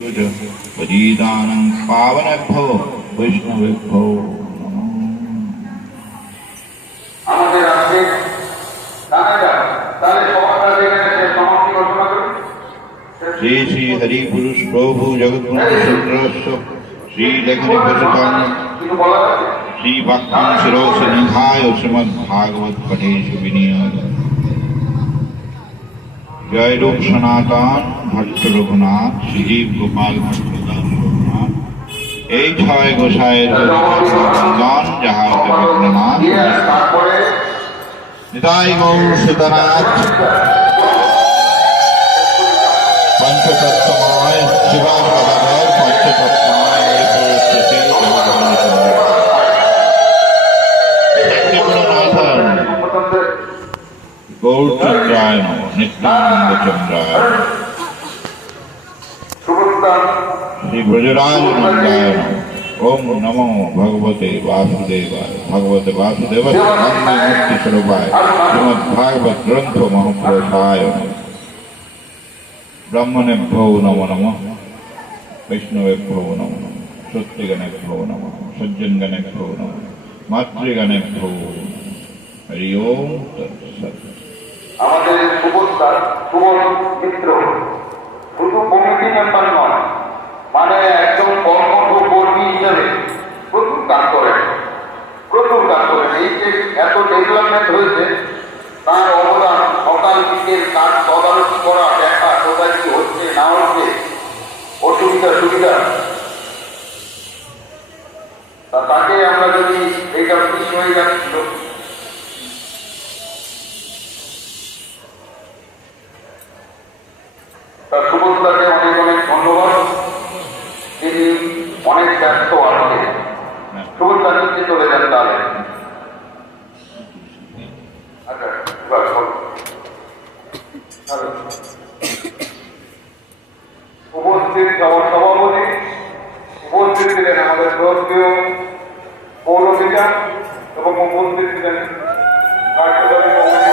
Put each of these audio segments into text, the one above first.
पतितानां पावनेभ्यो वैष्णवेभ्यो আমাদের আজকে তাহলে সবার এখানে সমাপ্তি ঘোষণা করি। श्री श्री हरि पुरुष प्रभु जगद्गुरु चंद्रस्व श्री लेखनी प्रसुतां श्री भक्तां शिरोसे निधाय श्रीमद् भागवत पठेश विनियोग जय रूप सनातन भट्ट रघुनाथ श्रीजीव गोपाल भट्ट रघुनाथ এই ছয় গোসাইয়ের গান যাহাতে বিঘ্ননাথ নিতাই গৌর সীতানাথ পঞ্চতত্ত্বময় শিবাগদাধর পঞ্চতত্ত্বময় এই পরিস্থিতি গৌরচন্দ্রায় নমঃ নিত্যানন্দ চন্দ্রায় श्री ब्रजराज नंदाय ओम नमो भगवते वासुदेवाय भगवते वासुदेवाय मुक्ति स्वरूपाय श्रीमद् भागवत ग्रंथ महापुरुषाय ब्रह्मणेभ्यो नमो नमः वैष्णवेभ्यो नमो नमः सत्यगणेभ्यो नमः सज्जनगणेभ्यो नमः मातृगणेभ्यो हरि ओम तत्सत्। আমাদের সুবর্ণা মিত্র শুধু কমিটি মেম্বার নয়, মানে একজন কর্মঠ কর্মী হিসেবে প্রচুর কাজ করেন। এই যে এত ডেভেলপমেন্ট হয়েছে তার অবদান সকাল দিকের কাজ তদারকি করা, দেখা কোথায় কি হচ্ছে না হচ্ছে, অসুবিধা সুবিধা, তাকে আমরা যদি এইটা মিস হয়ে যাচ্ছিল তার সুবর্ণাকে অনেক অনেক ধন্যবাদ। তিনি অনেক ব্যস্ত আছেন। সুবর্ণা নিচে চলে যান তাহলে। উপস্থিত সভাপতি উপস্থিত ছিলেন আমাদের শ্রদ্ধেয় পৌরপিতা এবং উপস্থিত ছিলেন কার্যকরী কমিটি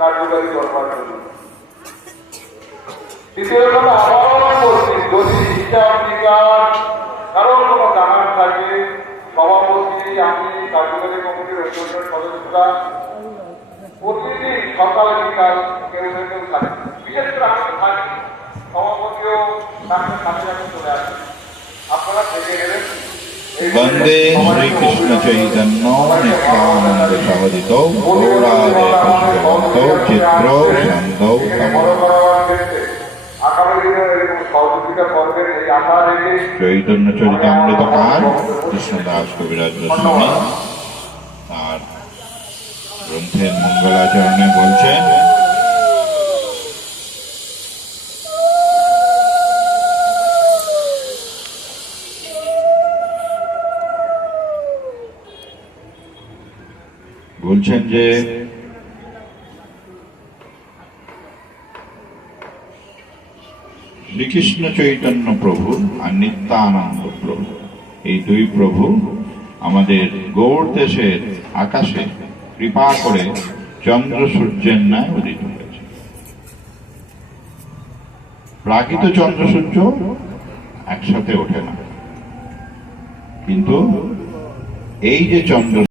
কার্যকারী করবার জন্য। দ্বিতীয় কথা, আবারও বলছি, যদি হিসাব নিকাশ কারোর কোনো জানার থাকে, সভাপতি, আমি, কার্যকারী কমিটির অন্যান্য সদস্যরা প্রতিদিন সকাল বিকাল কেউ না কেউ থাকে। বিশেষ করে আমি থাকি, সভাপতিও তাকে সাথে চলে আসে। আপনারা থেকে নেবেন। वंदे श्री कृष्ण चैतन्य नित्यानंद सहोदित गौरादय पुष्पवंतो चित्रो छंदो चैतन्य चरितामृतकार कृष्णदास कविराज गोस्वामी আর গ্রন্থের মঙ্গলাচরণে বলছেন, যে শ্রীকৃষ্ণ চৈতন্য প্রভু আর নিত্যানন্দ প্রভু, এই দুই প্রভু আমাদের গৌড় দেশের আকাশে কৃপা করে চন্দ্র সূর্যের ন্যায় উদিত হয়েছে। প্রাকৃত চন্দ্র সূর্য একসাথে ওঠে না, কিন্তু এই যে চন্দ্র